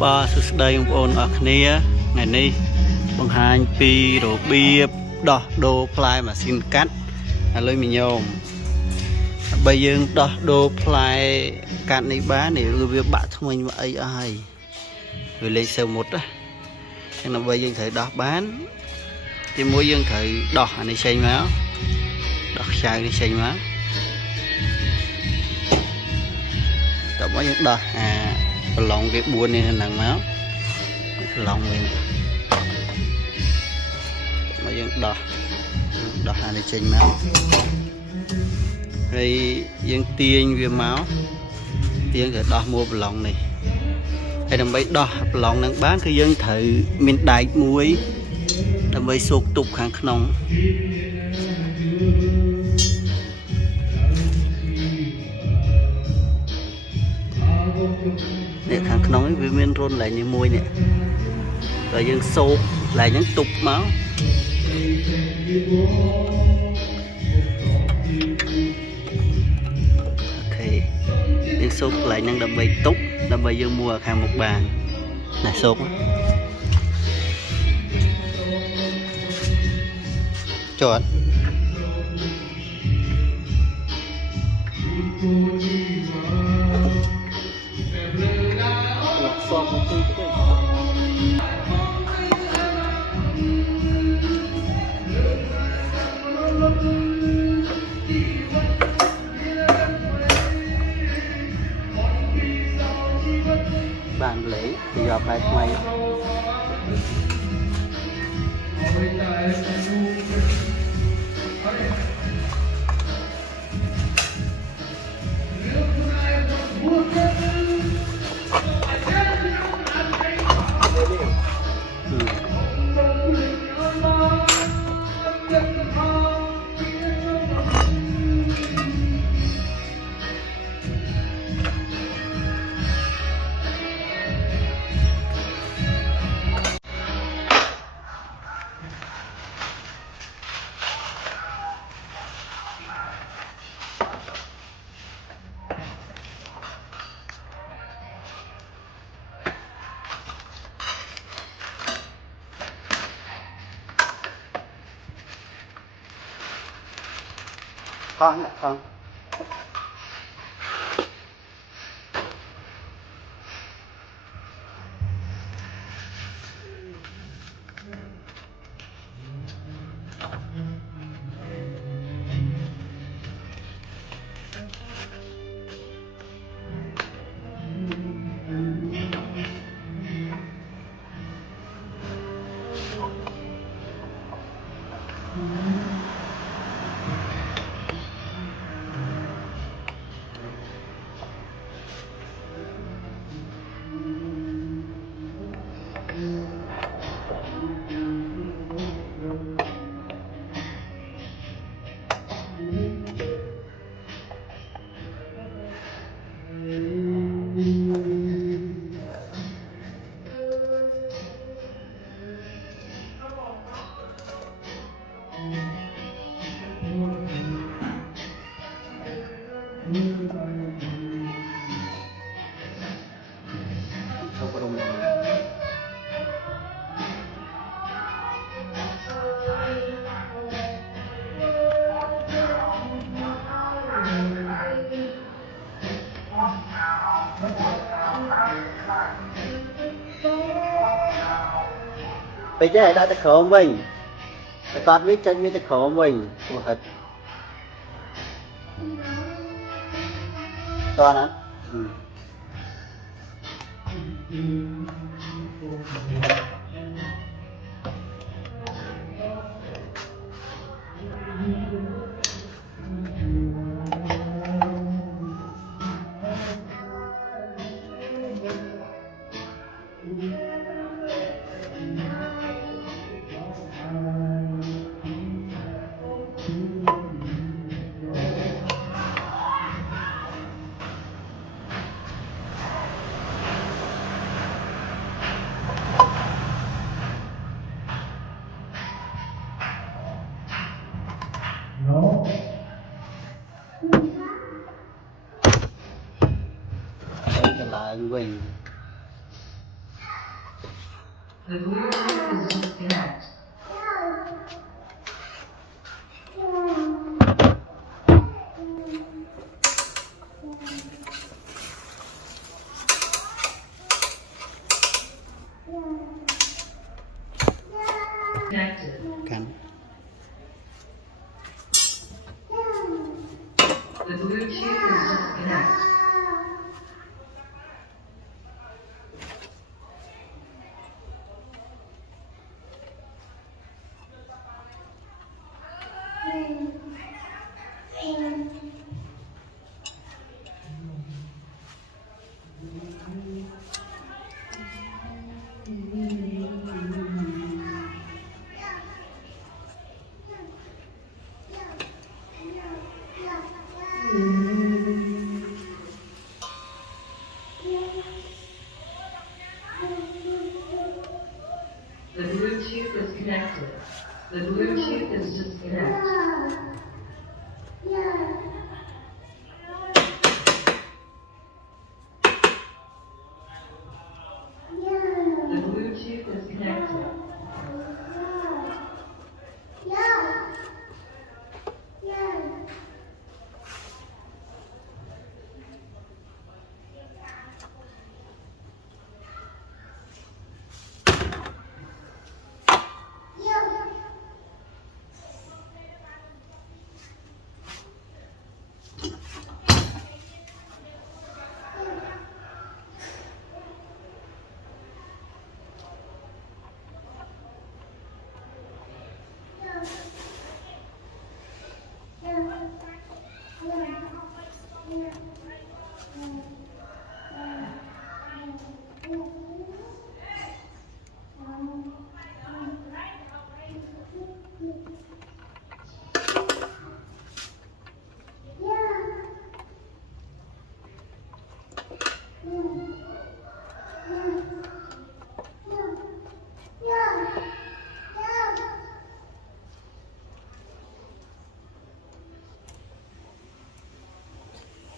Ba sưu đây ông ôn ở kia ngày nay bằng hai pi đồ bia đỏ đồ fly mà xin cắt lôi mình nhôm bây giờ đỏ đồ fly cắt này bán để việc bạn thông minh mà AI rồi lên sơ một á nên là bây giờ thấy đỏ bán thì mỗi dân thấy đỏ này xanh máu đỏ xài đi xanh máu tập mấy đỏ lòng cái buồn này nặng máu lòng mình mấy dân đỏ đỏ này xanh máu hay dân tiên về máu tiên cái đỏ mua lòng này hay làm mấy đỏ lòng đang bán cái dân thử mình đại muối làm mấy sụt tục hàng nông nè hàng nông với miền rôn lại như muối nè rồi dân sụt lại những tục máu ok dân sụt lại những đầm bầy túc đầm bầy dân mua hàng một bàn này sụt chọn bạn lấy thì gặp lại mày không bây giờ đã được khổ mình con biết chân biết được khổ mình thật to lắm lại quỳnh The Bluetooth is disconnect. Connected. Can. The Bluetooth is disconnect. The Bluetooth is connected. The Bluetooth is disconnected. The Bluetooth is connected.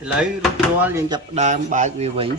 Lấy nó liền chập đàm bài vì vĩnh